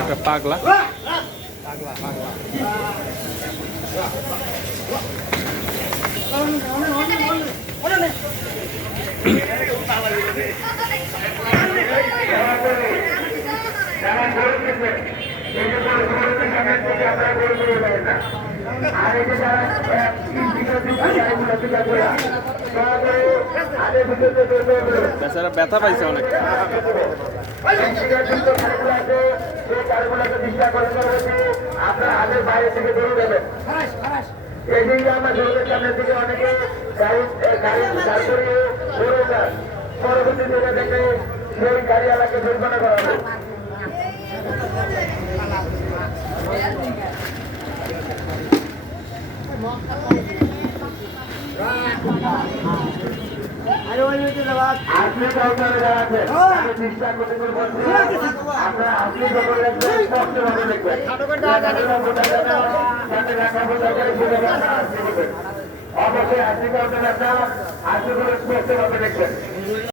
একটা পাগলা বেচারা ব্যথা পাইছে অনেক আপনার হাতের বাইরে থেকে দৌড় দেবেন এদিকে আমার দৌড়ের সামনের দিকে অনেকে গাড়ি গাড়ি দাঁড় করিয়ে দৌড়ে যান পরবর্তী দিকে থেকে সেই গাড়িওয়ালাকে জরিমানা করা হবে আপনি কাউকে দাঁড়াচ্ছেন চেষ্টা করতে আপনারা আপনি যখন লিখবেন স্পষ্টভাবে লিখবেন অবশ্যই কাউকে একটা আশি করে স্পষ্টভাবে লিখবেন